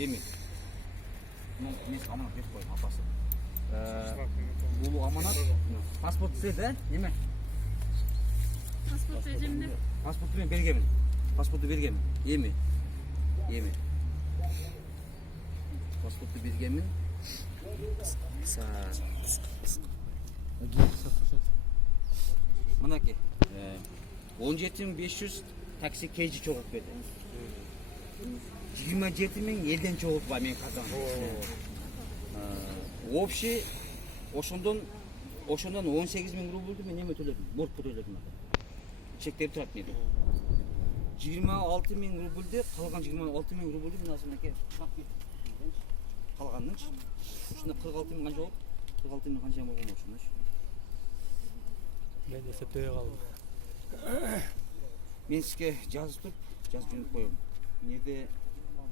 Эми. Мен аманат беріп қойдым апасы. Улу аманат. Паспорт сізде, неме? Паспорт ежемде. Паспортты мен бергенмін. Паспортты бергенмін. Эми. Паспортты бергенмін. Мынаке. 17.500 такси кейжі чоғып берді. 27.000 елден чоғып ба мен қазан. Общий ошондан 18.000 рубльді мен неме төледім. Бортпы төледім. Чектеп тұрат неді. 26.000 рубльді, қалған 26.000 рубльді мен асынаке қалғанның. Ушында 46.000 қанша олып? 46.000 қанша болған ошында. Мен есептөй қалдым. Мен сізге жазып тұрып, жазып жөніп қойым. Неде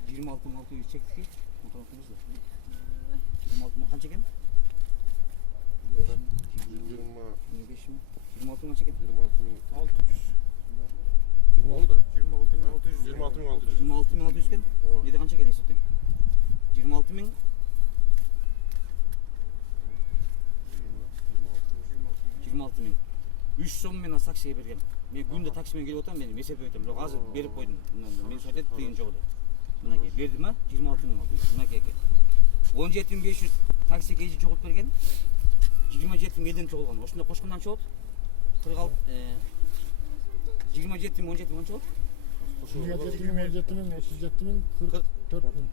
26.600 чекті ке? 26.000 қанша екен? 26.000 қанша екен? 26.600 екен? Неде қанша екен есептен? 26.000 26.000 3 сом мен таксиге бергем. Мен күнде таксимен келіп отырам, мен есеп өтем. Жоқ, азыр беріп қойдым. Мен сатет тыйын жоқ еді. Мынаке берді ма? 26.600. Мынаке. 17.500 такси кейжі жоғып берген. 27.000 елден жоғылған. Осында қошқындан жоғылды. 27.000 17.000 қанша болды? 27.000 37.000 44.000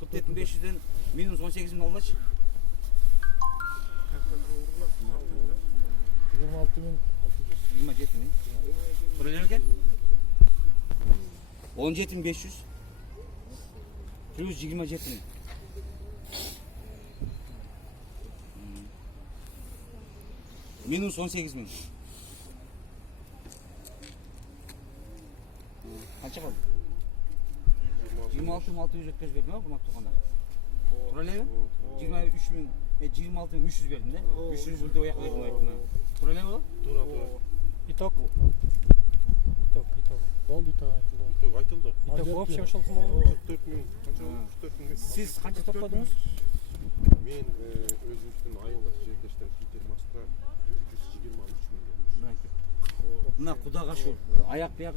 47.500'den minus 18.000 oldaç. 26.600 27.000. Buraya gel. 17.500 plus 27.000. Minus 18.000. Kaça kaldı? 26.600 ötküz verdim ha bu maktubanda. Turalaya 26.300 verdim de. 300 buldu o yaklaşık verdim ha. Turalaya o? Итог. Болды Итог айтылды. Итог общий ошолтун болду. 44.000 қанша? 44.000. Siz kaça topladınız? Мен өзүмүздүн айылдаш жердештер Питер Маска 323 миң. Mına kudağa şu ayak biyağı